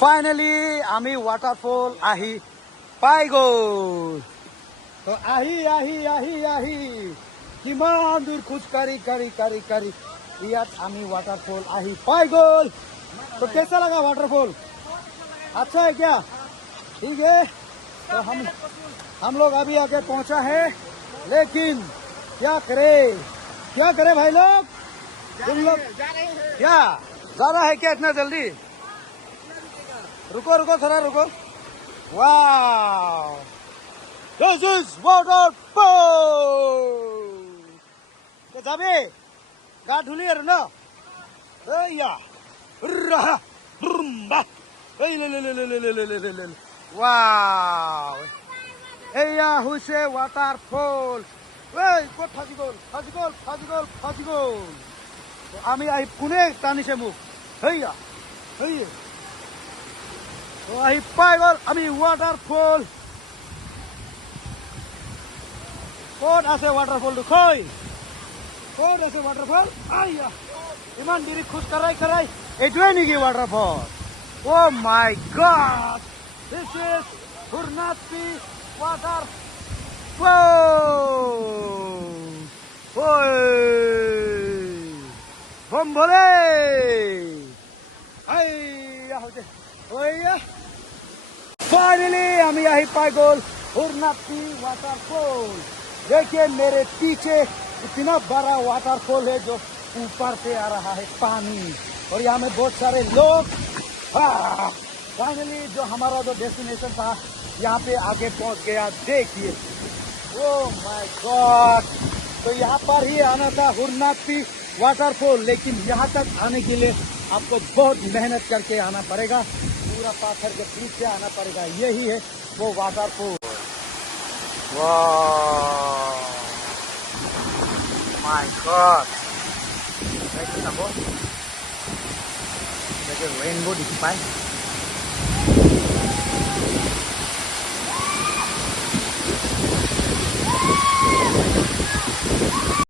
Finally आमी waterfall आही पाई गल। तो आही किमान दूर खोज करी इयात आमी वाटरफॉल आही पाई गल। तो कैसा लगा वाटरफॉल? अच्छा है क्या? ठीक है। तो हम लोग अभी आगे पहुंचा है, लेकिन क्या करे भाई लोग? तुम लोग क्या जा रहा है क्या इतना जल्दी? रुको थोड़ा रुको। वाह, दिस इज वाटरफॉल। যাবে গা ধুলি আর না এইয়া রা বুম্বা এই লে ওয়াও এইয়া হইছে ওয়াটারফল। এই কত ফাজি গল। তো আমি আই কোনে টানিছে মুখ এইয়া এই তো আহি পাই গল আমি ওয়াটারফল। ক'ত আছে ৱাটাৰফলটো? ক'ত আছে ৱাটাৰফল? আইয়া ইমান দেৰি খোজ কাৰাই এইটোৱে নেকি waterfall? Oh' my God, this is হুৰনাথপি ৱাটাৰফল। বম ভলে আইয়া হৈছে ওইয়া। फाइनली हमें यही पाई गल হুরনাথপি वाटरफॉल। देखिए मेरे पीछे इतना बड़ा वाटरफॉल है जो ऊपर से आ रहा है पानी, और यहाँ में बहुत सारे लोग। फाइनली जो हमारा जो डेस्टिनेशन था यहाँ पे आगे पहुँच गया। देखिए ओ माय गॉड। तो यहाँ पर ही आना था হুরনাথপি वाटरफॉल, लेकिन यहाँ तक आने के लिए आपको बहुत मेहनत करके आना पड़ेगा। पूरा पत्थर के बीच से आना पड़ेगा। यही है वो वाटरफॉल। वाह माय गॉड, देखिए रेनबो दिख पाए।